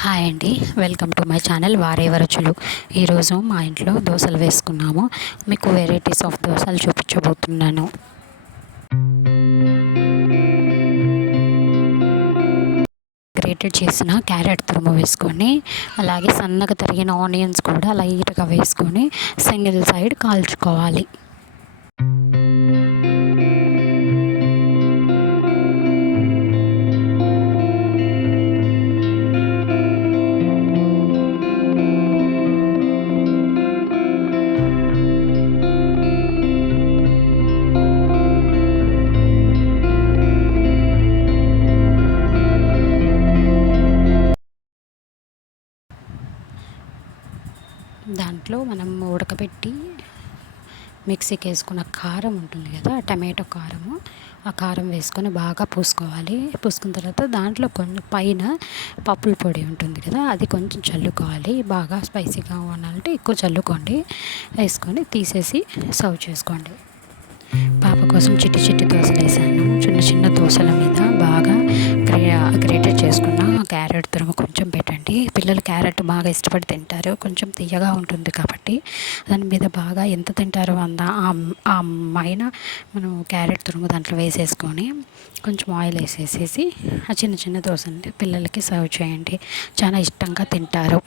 Hi అండి, welcome to my channel వారేవ రుచులు. ఈరోజు మా ఇంట్లో దోశలు వేసుకున్నాము. మీకు వెరైటీస్ ఆఫ్ దోశలు చూపించబోతున్నాను. గ్రేటెడ్ చేసిన క్యారెట్ తురుము వేసుకొని, అలాగే సన్నగా తరిగిన ఆనియన్స్ కూడా లైట్గా వేసుకొని సింగిల్ సైడ్ కాల్చుకోవాలి. దాంట్లో మనం ఉడకబెట్టి మిక్సీకి వేసుకున్న కారం ఉంటుంది కదా, టమాటో కారము, ఆ కారం వేసుకొని బాగా పూసుకోవాలి. పూసుకున్న తర్వాత దాంట్లో కొంచెం పైన పప్పుల పొడి ఉంటుంది కదా, అది కొంచెం చల్లుకోవాలి. బాగా స్పైసీగా ఉండాలంటే ఎక్కువ చల్లుకోండి. వేసుకొని తీసేసి సర్వ్ చేసుకోండి. పాప కోసం చిట్టి చిట్టి దోశలు వేసాను. చిన్న చిన్న దోశల మీద బాగా గ్రేటెడ్ చేసుకున్న క్యారెట్ తురుము కొంచెం పెట్టండి. పిల్లలు క్యారెట్ బాగా ఇష్టపడి తింటారు, కొంచెం తీయగా ఉంటుంది కాబట్టి దాని మీద బాగా ఎంత తింటారో ఆ మైన మనం క్యారెట్ తురుము దాంట్లో వేసేసుకొని కొంచెం ఆయిల్ వేసేసేసి ఆ చిన్న చిన్న దోశని పిల్లలకి సర్వ్ చేయండి. చాలా ఇష్టంగా తింటారు.